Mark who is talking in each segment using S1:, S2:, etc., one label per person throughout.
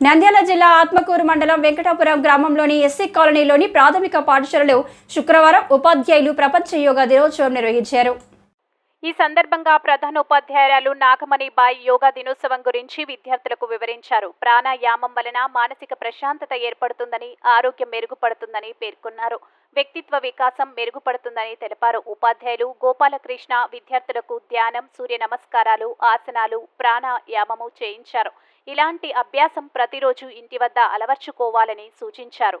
S1: నంద్యాల జిల్లా ఆత్మకూరు మండలం వెంకటాపురం గ్రామంలోని ఎస్సీ కాలనీలోని ప్రాథమిక పాఠశాలలో శుక్రవారం ఉపాధ్యాయులు ప్రపంచ యోగా దినోత్సవం నిర్వహించారు.
S2: ఈ సందర్భంగా ప్రధానోపాధ్యాయురాలు నాగమణి బాయ్ యోగా దినోత్సవం గురించి విద్యార్థులకు వివరించారు. ప్రాణాయామం వలన మానసిక ప్రశాంతత ఏర్పడుతుందని ఆరోగ్యం మెరుగుపడుతుందని పేర్కొన్నారు. వ్యక్తిత్వ వికాసం మెరుగుపడుతుందని తెలిపారు. ఉపాధ్యాయులు గోపాలకృష్ణ విద్యార్థులకు ధ్యానం సూర్య నమస్కారాలు ఆసనాలు ప్రాణాయామము చేయించారు. ఇలాంటి అభ్యాసం ప్రతిరోజు ఇంటి వద్ద అలవర్చుకోవాలని సూచించారు.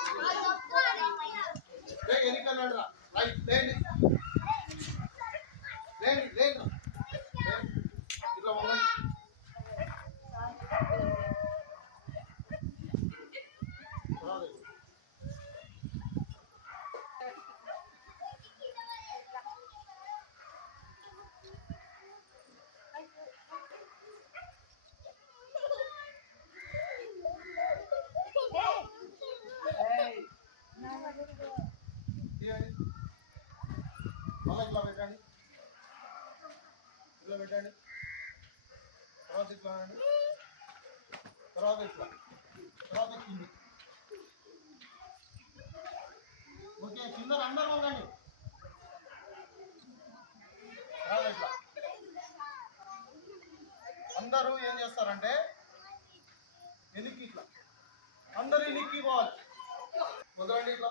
S3: మీరు. వంగి, ఇట్లా. ముందర- ముందరకు మళ్ళా ఇట్లా పెట్టండి. ఇట్లా పెట్టండి. తర్వాత ఇట్లా అనండి తర్వాత ఇట్లా. తర్వాత కింది. ఓకే కింద అందరూ వంగండి తర్వాత ఇట్లా. అందరూ ఏం చేస్తారంటే ఎనికి ఇట్లా. అందరూ ఎనికి పోవాలి. మొదలండి ఇట్లా.